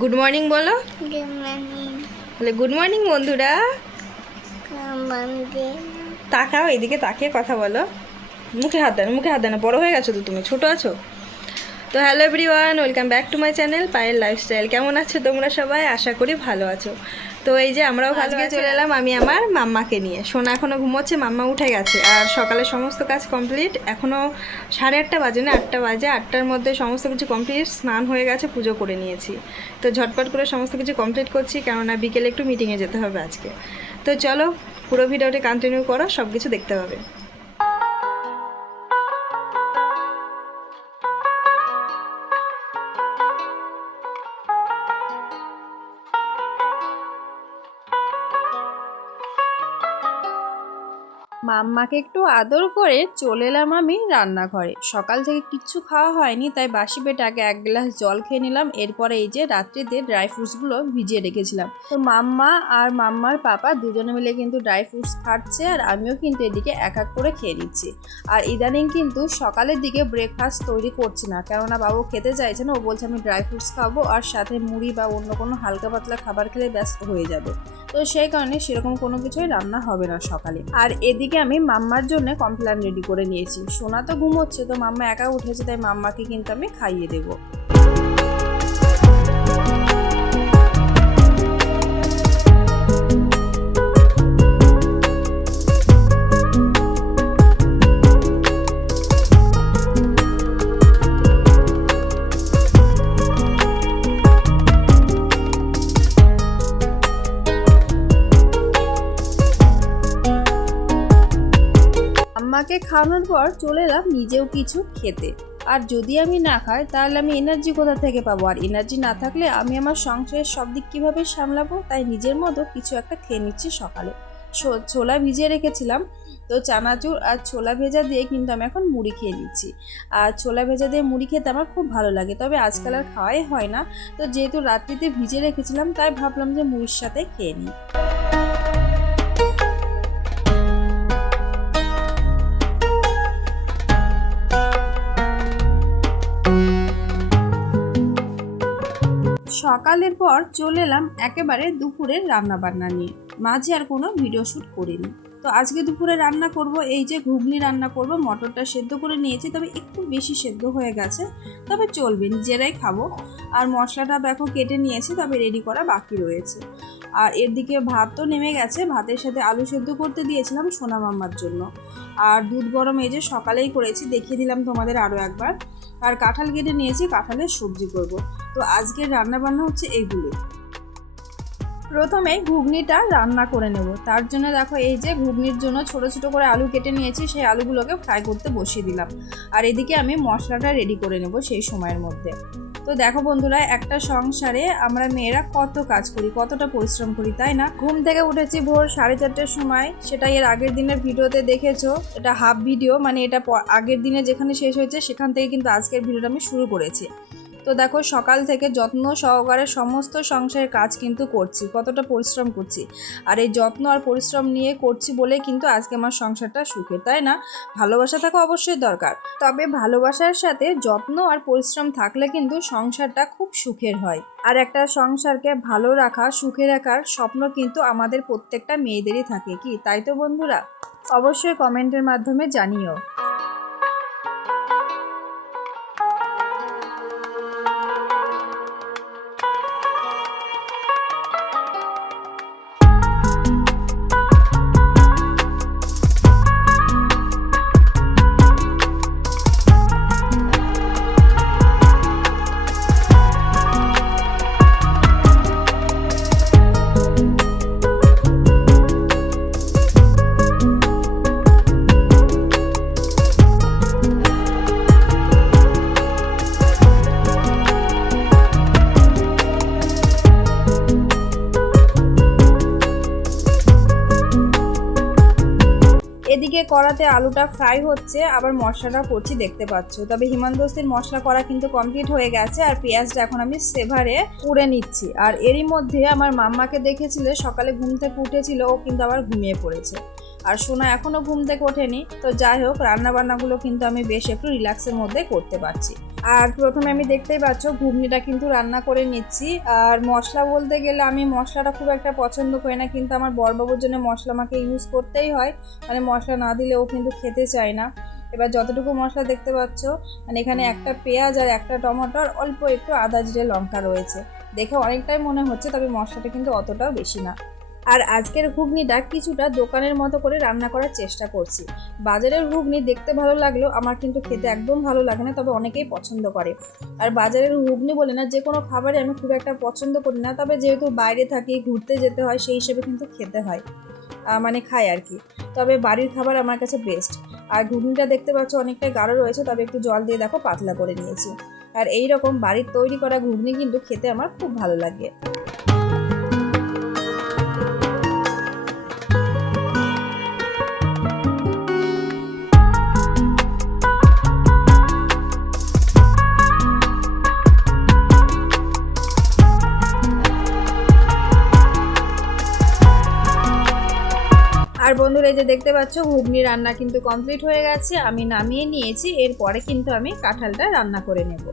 Good morning বলো। তাহলে বলে গুড মর্নিং বন্ধুরা. তাকাও এদিকে তাকিয়ে কথা বলো। মুখে হাত দেন মুখে হাত দেন বড় হয়ে গেছো তো তুমি ছোট আছো? তো hello everyone welcome back to my channel পায়ের লাইফস্টাইল। কেমন আছো তোমরা সবাই? আশা করি ভালো আছো। তো এই যে আমরাও আজকে চলে এলাম আমি আমার মাম্মাকে নিয়ে। সোনা এখনও ঘুমোচ্ছে মাম্মা উঠে গেছে। আর সকালে সমস্ত কাজ কমপ্লিট এখনও সাড়ে আটটা বাজে না আটটা বাজে। আটটার মধ্যে সমস্ত কিছু কমপ্লিট স্নান হয়ে গেছে পুজো করে নিয়েছি। তো ঝটপট করে সমস্ত কিছু কমপ্লিট করছি কেননা বিকেলে একটু মিটিংয়ে যেতে হবে আজকে। তো চলো পুরো ভিডিওটি কন্টিনিউ করো সব কিছু দেখতে হবে। মাম্মাকে একটু আদর করে চলে এলাম আমি রান্নাঘরে। সকাল থেকে কিচ্ছু খাওয়া হয়নি, তাই বাসি পেটে আগে এক গ্লাস জল খেয়ে নিলাম। এরপরে এই যে রাত্রিতে ড্রাই ফ্রুটসগুলো ভিজিয়ে রেখেছিলাম। তো মাম্মা আর মাম্মার পাপা দুজনে মিলে কিন্তু ড্রাই ফ্রুটস খাচ্ছে আর আমিও কিন্তু এদিকে এক এক করে খেয়ে নিচ্ছি। আর ইদানিং কিন্তু সকালের দিকে ব্রেকফাস্ট তৈরি করছি না, কেননা বাবু খেতে চাইছে না, ও বলছে আমি ড্রাই ফ্রুটস খাব আর সাথে মুড়ি বা অন্য কোনো হালকা পাতলা খাবার খেলে ব্যস্ত হয়ে যাবে। তো সেই কারণে সেরকম কোনো কিছুই রান্না হবে না সকালে। আর এদিকে আমি মাম্মার জন্য কমপ্লেন রেডি করে নিয়েছি। সোনা তো ঘুমোচ্ছে, তো মাম্মা একা উঠেছে, তাই মাম্মাকে কিন্তু আমি খাইয়ে দেবো। আম্মাকে খাওয়ানোর পর চলে এলাম নিজেও কিছু খেতে। আর যদি আমি না খাই, তাহলে আমি এনার্জি কোথা থেকে পাবো? আর এনার্জি না থাকলে আমি আমার সংসারের সব দিক কীভাবে সামলাবো? তাই নিজের মতো কিছু একটা খেয়ে নিচ্ছি সকালে। ছোলা ভিজিয়ে রেখেছিলাম, তো চানাচুর আর ছোলা ভেজা দিয়ে কিন্তু আমি এখন মুড়ি খেয়ে নিচ্ছি। আর ছোলা ভেজা দিয়ে মুড়ি খেতে আমার খুব ভালো লাগে, তবে আজকাল আর খাওয়াই হয় না। তো যেহেতু রাত্রিতে ভিজে রেখেছিলাম, তাই ভাবলাম যে মুড়ির সাথে খেয়ে নিই। সকালের পর চলে এলাম একেবারে দুপুরের রান্নাবান্না নিয়ে। মাঝে আর কোনো ভিডিও শ্যুট করিনি। তো আজকে দুপুরে রান্না করব, এই যে ঘুগনি রান্না করব, মটরটা সেদ্ধ করে নিয়েছি, তবে একটু বেশি সেদ্ধ হয়ে গেছে, তবে চলবে, নিজেরাই খাব। আর মশলাটা দেখো কেটে নিয়েছি, তবে রেডি করা বাকি রয়েছে। আর এর দিকে ভাত তো নেমে গেছে, ভাতের সাথে আলু সেদ্ধ করতে দিয়েছিলাম সোনা মাম্মার জন্য। আর দুধ গরম এই যে সকালেই করেছি, দেখিয়ে দিলাম তোমাদের আরও একবার। আর কাঁঠাল কেটে নিয়েছি, কাঁঠালের সবজি করব। তো আজকের রান্না বান্না হচ্ছে এইগুলো প্রথমে ঘুগনিটা রান্না করে নেব। তার জন্য দেখো এই যে ঘুগনির জন্য ছোট ছোট করে আলু কেটে নিয়েছি, সেই আলুগুলোকে ফ্রাই করতে বসিয়ে দিলাম। আর এদিকে আমি মশলাটা রেডি করে নেব সেই সময়ের মধ্যে। তো দেখো বন্ধুরা, একটা সংসারে আমরা মেয়েরা কত কাজ করি, কতটা পরিশ্রম করি, তাই না? ঘুম থেকে উঠেছি ভোর সাড়ে চারটের সময়। সেটা এর আগের দিনের ভিডিওতে দেখেছ। এটা হাফ ভিডিও মানে এটা আগের দিনে যেখানে শেষ হয়েছে, সেখান থেকে কিন্তু আজকের ভিডিওটা আমি শুরু করেছি। তো দেখো সকাল থেকে যত্ন সহকারে সমস্ত সংসারের কাজ কিন্তু করছি, কতটা পরিশ্রম করছি। আর এই যত্ন আর পরিশ্রম নিয়ে করছি বলে কিন্তু আজকে আমার সংসারটা সুখে, তাই না? ভালোবাসা থাকা অবশ্যই দরকার। তবে ভালোবাসার সাথে যত্ন আর পরিশ্রম থাকলে কিন্তু সংসারটা খুব সুখের হয়। আর একটা সংসারকে ভালো রাখা, সুখে রাখার স্বপ্ন কিন্তু আমাদের প্রত্যেকটা মেয়েদেরই থাকে, কি? তাই তো বন্ধুরা? অবশ্যই কমেন্টের মাধ্যমে জানিও। কড়াতে আলুটা ফ্রাই হচ্ছে, আবার মশলাটা করছি, দেখতে পাচ্ছ। তবে হিমান দোস্তির মশলা করা কিন্তু কমপ্লিট হয়ে গেছে, আর পেঁয়াজটা এখন আমি সেভারে পুড়ে নিচ্ছি। আর এরই মধ্যে আমার মাম্মাকে দেখেছিলে, সকালে ঘুম থেকে উঠেছিল, ও কিন্তু আবার ঘুমিয়ে পড়েছে। আর সোনা এখনও ঘুম থেকে ওঠেনি। তো যাই হোক রান্না বান্নাগুলো কিন্তু আমি বেশ একটু রিল্যাক্সের মধ্যে করতে পারছি। আর প্রথমে আমি দেখতেই পাচ্ছ, ঘুগনিটা কিন্তু রান্না করে নিচ্ছি। আর মশলা বলতে গেলে আমি মশলাটা খুব একটা পছন্দ করি না, কিন্তু আমার বরবাবুর জন্য মশলা আমাকে ইউজ করতেই হয়। মানে মশলা না দিলে ও কিন্তু খেতে চায় না। এবার যতটুকু মশলা দেখতে পাচ্ছ মানে এখানে একটা পেঁয়াজ আর একটা টমেটো আর অল্প একটু আদা, জিরে, লঙ্কা রয়েছে। দেখে অনেকটাই মনে হচ্ছে, তবে মশলাটা কিন্তু অতটাও বেশি না। আর আজকের ঘুগনিটা কিছুটা দোকানের মতো করে রান্না করার চেষ্টা করছি। বাজারের ঘুগনি দেখতে ভালো লাগলেও আমার কিন্তু খেতে একদম ভালো লাগে না, তবে অনেকেই পছন্দ করে। আর বাজারের ঘুগনি বলে না, যে কোনো খাবারই আমি খুব একটা পছন্দ করি না, তবে যেহেতু বাইরে থাকি, ঘুরতে যেতে হয়, সেই হিসেবে কিন্তু খেতে হয় মানে খাই আর কি। তবে বাড়ির খাবার আমার কাছে বেস্ট আর ঘুগনিটা দেখতে পাচ্ছ অনেকটা গাঢ় রয়েছে, তবে একটু জল দিয়ে দেখো, পাতলা করে নিয়েছি। আর এই রকম বাড়ির তৈরি করা ঘুগনি কিন্তু খেতে আমার খুব ভালো লাগে। আর বন্ধুরা, এই যে দেখতে পাচ্ছ, ঘুগনি রান্না কিন্তু কমপ্লিট হয়ে গেছে। আমি নামিয়ে নিয়েছি, এরপরে কিন্তু আমি কাঁঠালটা রান্না করে নেব।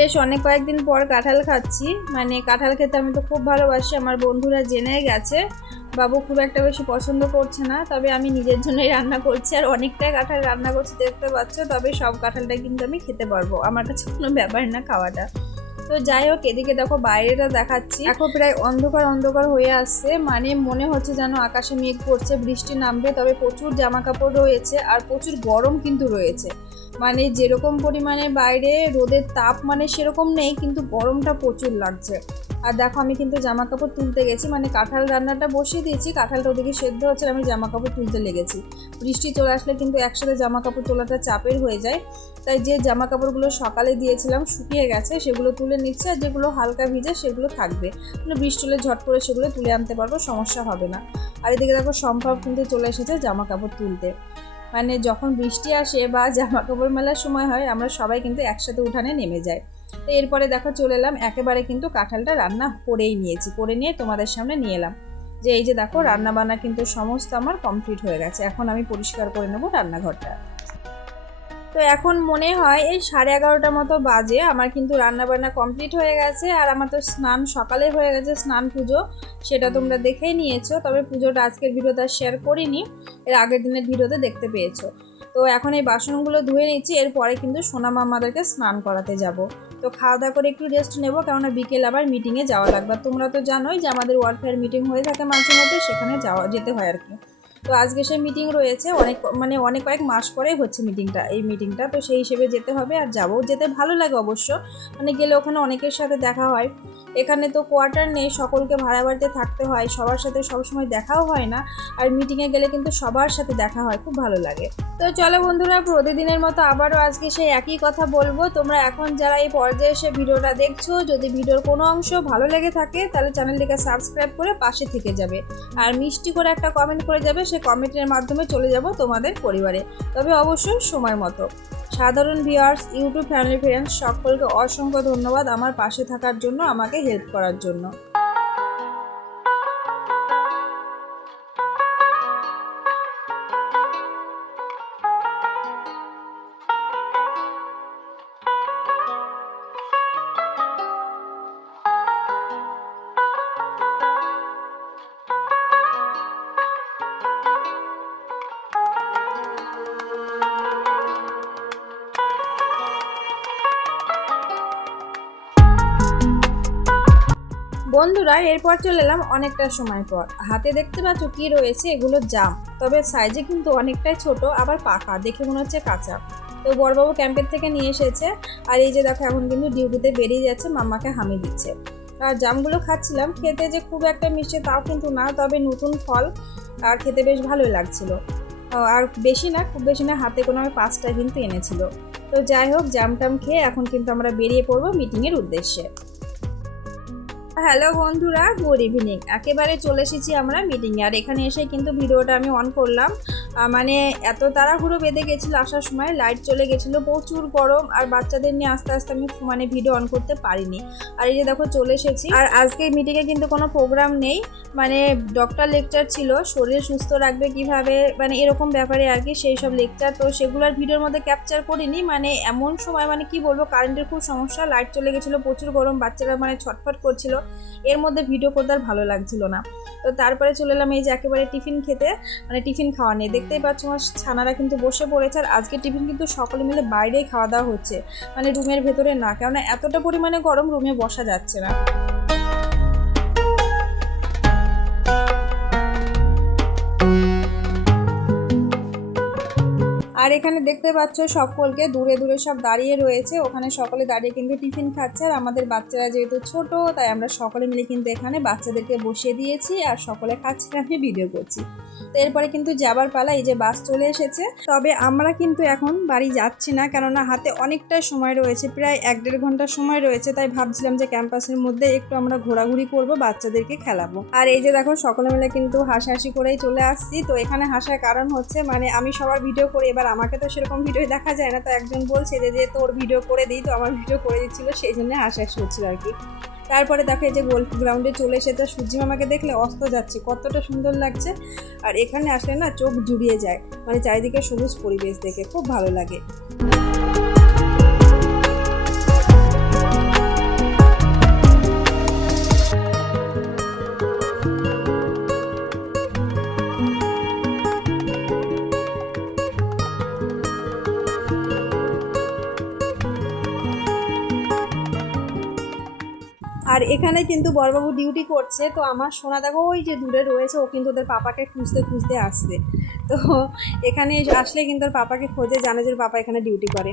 বেশ অনেক কয়েকদিন পর কাঁঠাল খাচ্ছি। মানে কাঁঠাল খেতে আমি তো খুব ভালোবাসি, আমার বন্ধুরা জেনে গেছে। বাবু খুব একটা বেশি পছন্দ করছে না, তবে আমি নিজের জন্যই রান্না করছি। আর অনেকটাই কাঁঠাল রান্না করছি, দেখতে পাচ্ছ, তবে সব কাঁঠালটা কিন্তু আমি খেতে পারব। আমার কাছে কোনো ব্যাপার না খাওয়াটা। তো যাই হোক, এদিকে দেখো বাইরেটা দেখাচ্ছি। এখন প্রায় অন্ধকার অন্ধকার হয়ে আসছে। মানে মনে হচ্ছে যেন আকাশে মেঘ পড়ছে বৃষ্টি নামবে, তবে প্রচুর জামা কাপড় রয়েছে, আর প্রচুর গরম কিন্তু রয়েছে। মানে যেরকম পরিমাণে বাইরে রোদের তাপ মানে সেরকম নেই, কিন্তু গরমটা প্রচুর লাগছে। আর দেখো, আমি কিন্তু জামা কাপড় তুলতে গেছি মানে কাঁঠাল রান্নাটা বসিয়ে দিয়েছি, কাঁঠালটা ওদিকে সেদ্ধ হচ্ছে আমি জামা কাপড় তুলতে লেগেছি। বৃষ্টি চলে আসলে কিন্তু একসাথে জামা কাপড় তোলাটা চাপের হয়ে যায়। তাই যে জামা কাপড়গুলো সকালে দিয়েছিলাম শুকিয়ে গেছে, সেগুলো তুলে নিচ্ছে, আর যেগুলো হালকা ভিজে সেগুলো থাকবে। মানে বৃষ্টি হলে ঝট করে সেগুলো তুলে আনতে পারব, সমস্যা হবে না। আর এদিকে দেখো, সম্ভব কিন্তু চলে এসেছে জামা কাপড় তুলতে। মানে যখন বৃষ্টি আসে বা জামা কাপড় মেলার সময় হয়, আমরা সবাই কিন্তু একসাথে উঠানে নেমে যাই। তো এরপরে দেখো চলে এলাম, একেবারে কিন্তু কাঁঠালটা রান্না করেই নিয়েছি, করে নিয়ে তোমাদের সামনে নিয়ে এলাম। যে এই যে দেখো রান্না বান্না কিন্তু সমস্ত আমার কমপ্লিট হয়ে গেছে, এখন আমি পরিষ্কার করে নেব রান্নাঘরটা। তো এখন মনে হয় এই সাড়ে এগারোটা মতো বাজে। আমার কিন্তু রান্না বান্না কমপ্লিট হয়ে গেছে আর আমার তো স্নান সকালে হয়ে গেছে, স্নান পুজো। সেটা তোমরা দেখেই নিয়েছো, তবে পুজোটা আজকের ভিডিওতে শেয়ার করিনি। এর আগের দিনের ভিডিওতে দেখতে পেয়েছ। তো এখন এই বাসনগুলো ধুয়ে নিচ্ছি, এরপরে কিন্তু সোনা মামাদেরকে স্নান করাতে যাব। তো খাওয়া দাওয়া করে একটু রেস্ট নেব, কেননা বিকেল আবার মিটিংয়ে যাওয়া লাগবে। তোমরা তো জানোই যে আমাদের ওয়ারফেয়ার মিটিং হয়ে থাকে মাঝে মধ্যে, সেখানে যাওয়া, যেতে হয় আর কি। তো আজকে সেই মিটিং রয়েছে, অনেক মানে অনেক কয়েক মাস পরেই হচ্ছে মিটিংটা এই মিটিংটা তো সেই হিসেবে যেতে হবে আর যাব। যেতে ভালো লাগে অবশ্য। মানে গেলে ওখানে অনেকের সাথে দেখা হয়। এখানে তো কোয়ার্টার নেই, সকলকে ভাড়া বাড়িতে থাকতে হয়। সবার সাথে সবসময় দেখাও হয় না। আর মিটিংয়ে গেলে কিন্তু সবার সাথে দেখা হয়, খুব ভালো লাগে। তো চলো বন্ধুরা, প্রতিদিনের মতো আবারও আজকে সেই একই কথা বলব। তোমরা এখন যারা এই পর্যায়ে এসে ভিডিওটা দেখছ, যদি ভিডিওর কোনো অংশ ভালো লেগে থাকে, তাহলে চ্যানেলটিকে সাবস্ক্রাইব করে পাশে থেকে যাবে। আর মিষ্টি করে একটা কমেন্ট করে যাবে সেই কমেন্টের মাধ্যমে চলে যাব তোমাদের পরিবারে। তবে অবশ্যই সময় মতো। সাধারণ ভিউয়ার্স ইউটিউব ফ্যামিলি ফ্রেন্ডস সকলকে অসংখ্য ধন্যবাদ আমার পাশে থাকার জন্য, আমাকে হেল্প করার জন্য। বন্ধুরা, এরপর চলে এলাম অনেকটা সময় পর। হাতে দেখতে পাচ্ছ কি রয়েছে, এগুলো জাম, তবে সাইজে কিন্তু অনেকটাই ছোট, আবার পাকা, দেখে মনে হচ্ছে কাঁচা। তো বড়বাবু ক্যাম্পের থেকে নিয়ে এসেছে, আর এই যে দেখো, এখন কিন্তু ডিউটিতে বেরিয়ে যাচ্ছে, মাম্মাকে হামি দিচ্ছে। আর জামগুলো খাচ্ছিলাম, খেতে যে খুব একটা মিষ্টি তাও কিন্তু না, তবে নতুন ফল, আর খেতে বেশ ভালোই লাগছিল। আর বেশি না, খুব বেশি না, হাতে কোনো পাঁচটা কিন্তু এনেছিল। তো যাই হোক জাম টাম খেয়ে এখন কিন্তু আমরা বেরিয়ে পড়ব মিটিংয়ের উদ্দেশ্যে। হ্যালো বন্ধুরা, গুড ইভিনিং। একেবারে চলে এসেছি আমরা মিটিংয়ে আর এখানে এসে কিন্তু ভিডিওটা আমি অন করলাম। মানে এত তাড়াহুড়ো বেঁধে গেছিল আসার সময় লাইট চলে গেছিল, প্রচুর গরম। আর বাচ্চাদের নিয়ে আস্তে আস্তে আমি মানে ভিডিও অন করতে পারিনি। আর এই যে দেখো, চলে এসেছি। আর আজকে মিটিংয়ে কিন্তু কোনো প্রোগ্রাম নেই। মানে ডক্টর লেকচার ছিল, শরীর সুস্থ রাখবে কীভাবে মানে এরকম ব্যাপারে আর কি সেই সব লেকচার তো সেগুলোর ভিডিওর মধ্যে ক্যাপচার করিনি। মানে এমন সময় মানে কি বলব কারেন্টের খুব সমস্যা। লাইট চলে গেছিল, প্রচুর গরম। বাচ্চারা মানে ছটফট করছিল। এর মধ্যে ভিডিও করতে আর ভালো লাগছিল না। তো তারপরে চলে এলাম এই যে একেবারে টিফিন খেতে মানে টিফিন খাওয়া নেই দেখতেই পাচ্ছ আমার ছানারা কিন্তু বসে পড়েছে আর আজকে টিফিন কিন্তু সকলে মিলে বাইরেই খাওয়া দাওয়া হচ্ছে মানে রুমের ভেতরে না। কেননা এতটা পরিমাণে গরম রুমে বসা যাচ্ছে না। আর এখানে দেখতে পাচ্ছ সকলকে দূরে দূরে সব দাঁড়িয়ে রয়েছে। ওখানে সকলে দাঁড়িয়ে কিন্তু টিফিন খাচ্ছে। আর আমাদের বাচ্চারা যেহেতু ছোট, তাই আমরা সকলে মিলে কিন্তু এখানে বাচ্চাদেরকে বসিয়ে দিয়েছি আর সকলে খাচ্ছে আমি ভিডিও করছি। তো এরপরে কিন্তু যাবার পালা, এই যে বাস চলে এসেছে। তবে আমরা কিন্তু এখন বাড়ি যাচ্ছি না, কেননা হাতে অনেকটা সময় রয়েছে, প্রায় এক দেড় ঘণ্টা সময় রয়েছে। তাই ভাবছিলাম যে ক্যাম্পাসের মধ্যে একটু আমরা ঘোরাঘুরি করব, বাচ্চাদেরকে খেলাবো। আর এই যে দেখো, সকলে মিলে কিন্তু হাসাহাসি করেই চলে আসছি। তো এখানে হাসার কারণ হচ্ছে মানে আমি সবার ভিডিও করি এবার আমাকে তো সেরকম ভিডিও দেখা যায় না, তো একজন বলছে যে যে তোর ভিডিও করে দিই, তো আমার ভিডিও করে দিচ্ছিল, সেই জন্য হাসাহাসি হচ্ছিল আর কি। তারপরে দেখো এই যে গোল্ফ গ্রাউন্ডে চলে এসে তো সূর্যি মামাকে দেখলে অস্ত যাচ্ছে, কতটা সুন্দর লাগছে। আর এখানে আসলে না চোখ জুড়িয়ে যায় মানে চারিদিকে সবুজ পরিবেশ দেখে, খুব ভালো লাগে। আর এখানে কিন্তু বড়বাবু ডিউটি করছে, তো আমার সোনা দেখো, ওই যে দূরে রয়েছে, ও কিন্তু ওদের পাপাকে খুঁজতে খুঁজতে আসছে। তো এখানে আসলে কিন্তু ওর পাপাকে খোঁজে, জানে যে পাপা এখানে ডিউটি করে।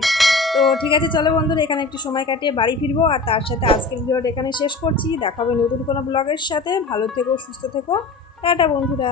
তো ঠিক আছে, চলো বন্ধুরা, এখানে একটু সময় কাটিয়ে বাড়ি ফিরবো, আর তার সাথে আজকের ভিডিওটা এখানে শেষ করছি। দেখাবে নতুন কোনো ব্লগের সাথে। ভালো থেকো, সুস্থ থেকো। টাটা বন্ধুরা।